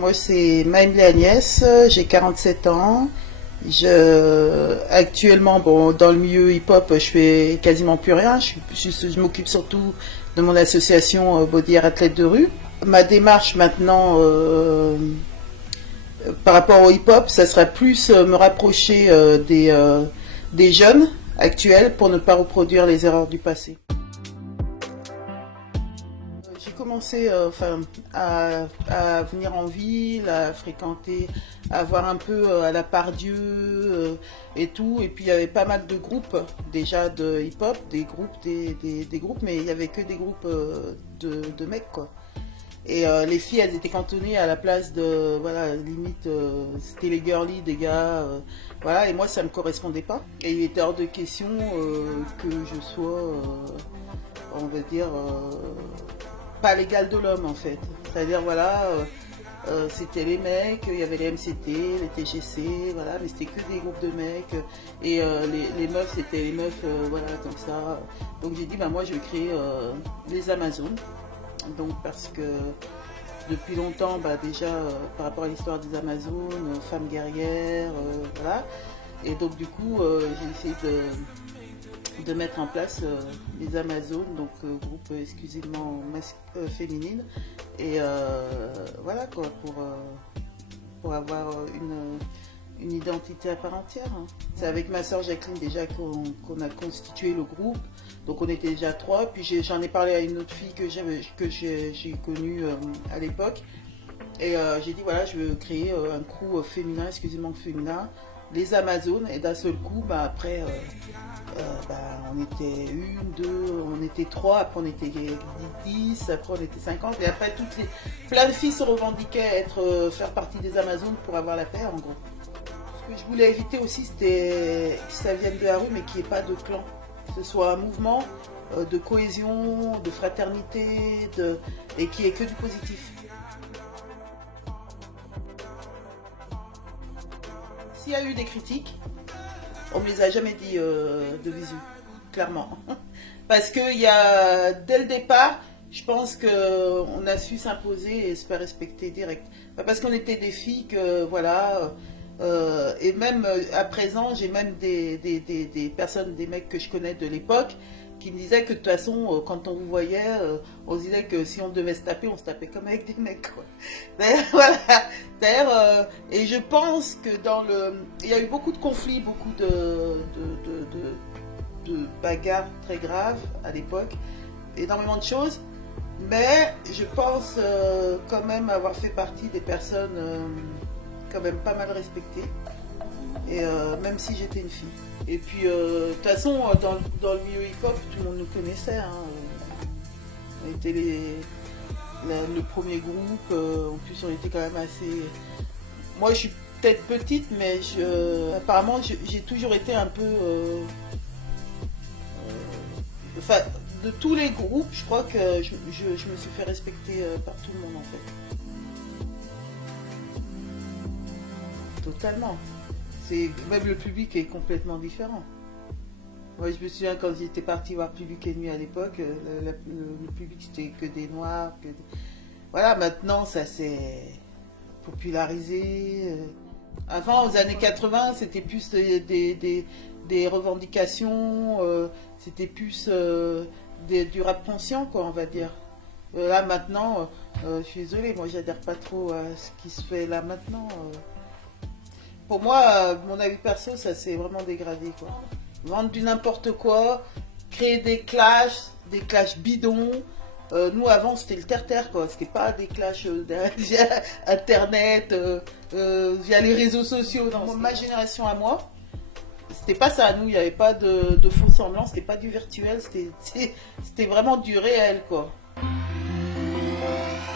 Moi, c'est Maëmlé Agnès, j'ai 47 ans. Actuellement, bon, dans le milieu hip-hop, je fais quasiment plus rien. Je m'occupe surtout de mon association Body Art Athlète de rue. Ma démarche maintenant, par rapport au hip-hop, ça sera plus me rapprocher des jeunes actuels pour ne pas reproduire les erreurs du passé. J'ai commencé à venir en ville, à fréquenter, à voir un peu à la Part-Dieu et tout. Et puis il y avait pas mal de groupes déjà de hip-hop, des groupes, mais il n'y avait que des groupes de mecs quoi. Et les filles, elles étaient cantonnées à la place de, voilà, limite, c'était les girly des gars, voilà, et moi, ça me correspondait pas. Et il était hors de question que je sois, on va dire, pas l'égal de l'homme, en fait. C'est-à-dire, voilà, c'était les mecs, il y avait les MCT, les TGC, voilà, mais c'était que des groupes de mecs. Et les meufs, c'était les meufs, voilà, comme ça. Donc j'ai dit, bah moi, je vais créer les Amazones. Donc parce que depuis longtemps, bah, déjà par rapport à l'histoire des Amazones, femmes guerrières, voilà. Et donc du coup, j'ai essayé de mettre en place les Amazones, donc groupe exclusivement féminine. Et voilà quoi, pour avoir une identité à part entière. Hein. C'est avec ma soeur Jacqueline déjà qu'on a constitué le groupe. Donc on était déjà 3. Puis j'en ai parlé à une autre fille que j'ai connue à l'époque. Et j'ai dit voilà, je veux créer un crew féminin, exclusivement féminin, les Amazones. Et d'un seul coup, bah, après, on était 1, 2, on était 3, après on était 10, après on était 50. Et après, plein de filles se revendiquaient faire partie des Amazones pour avoir la paix en gros. Ce que je voulais éviter aussi, c'était que ça vienne de la rue, mais qu'il n'y ait pas de clan. Que ce soit un mouvement de cohésion, de fraternité, et qui ait que du positif. S'il y a eu des critiques, on ne me les a jamais dit de visu, clairement. Parce que dès le départ, je pense qu'on a su s'imposer et se faire respecter direct. Parce qu'on était des filles que, voilà... et même à présent, j'ai même des personnes, des mecs que je connais de l'époque, qui me disaient que de toute façon, quand on vous voyait, on se disait que si on devait se taper, on se tapait comme avec des mecs. Quoi. Voilà. D'ailleurs, et je pense que il y a eu beaucoup de conflits, beaucoup de bagarres très graves à l'époque, énormément de choses, mais je pense quand même avoir fait partie des personnes quand même pas mal respectée, et même si j'étais une fille. Et puis de toute façon dans le milieu hip-hop tout le monde nous connaissait, hein. On était le premier groupe, en plus on était quand même assez... Moi je suis peut-être petite, mais apparemment j'ai toujours été un peu... Enfin, de tous les groupes, je crois que je me suis fait respecter par tout le monde en fait. Totalement. Même le public est complètement différent. Moi, je me souviens quand j'étais partie voir Public Enemy à l'époque, le public c'était que des noirs. Voilà, maintenant ça s'est popularisé. Avant, aux années 80, c'était plus des revendications, c'était plus du rap conscient, quoi, on va dire. Là, maintenant, je suis désolée, moi j'adhère pas trop à ce qui se fait là maintenant. Pour moi, mon avis perso, ça s'est vraiment dégradé, quoi. Vendre du n'importe quoi, créer des clashs bidons. Nous, avant, c'était le terre-terre, quoi. C'était pas des clashs via Internet, via les réseaux sociaux. Dans ma génération à moi, c'était pas ça. Nous, il n'y avait pas de faux semblants, c'était pas du virtuel, c'était vraiment du réel, quoi.